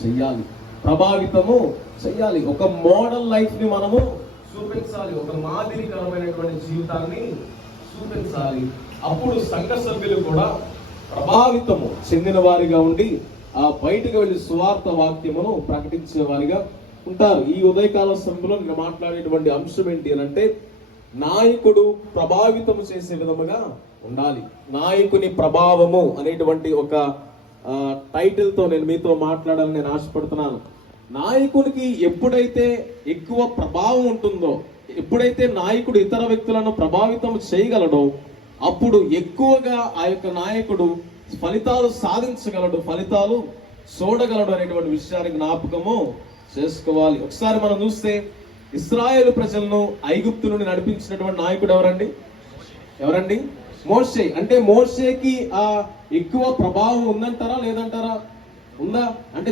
చెయ్యాలి, ప్రభావితము చెయ్యాలి. ఒక మోడల్ లైఫ్ ని మనము చూపించాలి, ఒక మాదిరికరమైనటువంటి జీవితాన్ని చూపించాలి. అప్పుడు సంఘ సభ్యులు కూడా ప్రభావితము చెందిన వారిగా ఉండి ఆ బయటకు వెళ్లి సువార్త వాక్యమును ప్రకటించే వారిగా ఉంటారు. ఈ ఉదయకాల సమయంలో నేను మాట్లాడేటువంటి అంశం ఏంటి అని అంటే, నాయకుడు ప్రభావితము చేసే విధముగా ఉండాలి. నాయకుని ప్రభావము అనేటువంటి ఒక టైటిల్ తో నేను మీతో మాట్లాడాలని నేను ఆశపడుతున్నాను. నాయకునికి ఎప్పుడైతే ఎక్కువ ప్రభావం ఉంటుందో, ఎప్పుడైతే నాయకుడు ఇతర వ్యక్తులను ప్రభావితం చేయగలడో, అప్పుడు ఎక్కువగా ఆ యొక్క నాయకుడు ఫలితాలు సాధించగలడు, ఫలితాలు చూడగలడు అనేటువంటి విషయాన్ని జ్ఞాపకము చేసుకోవాలి. ఒకసారి మనం చూస్తే ఇశ్రాయేలు ప్రజలను ఐగుప్తు నుండి నడిపించినటువంటి నాయకుడు ఎవరండి? మోషే. అంటే మోషేకి ఆ ఎక్కువ ప్రభావం ఉందంటారా లేదంటారా? ఉందా? అంటే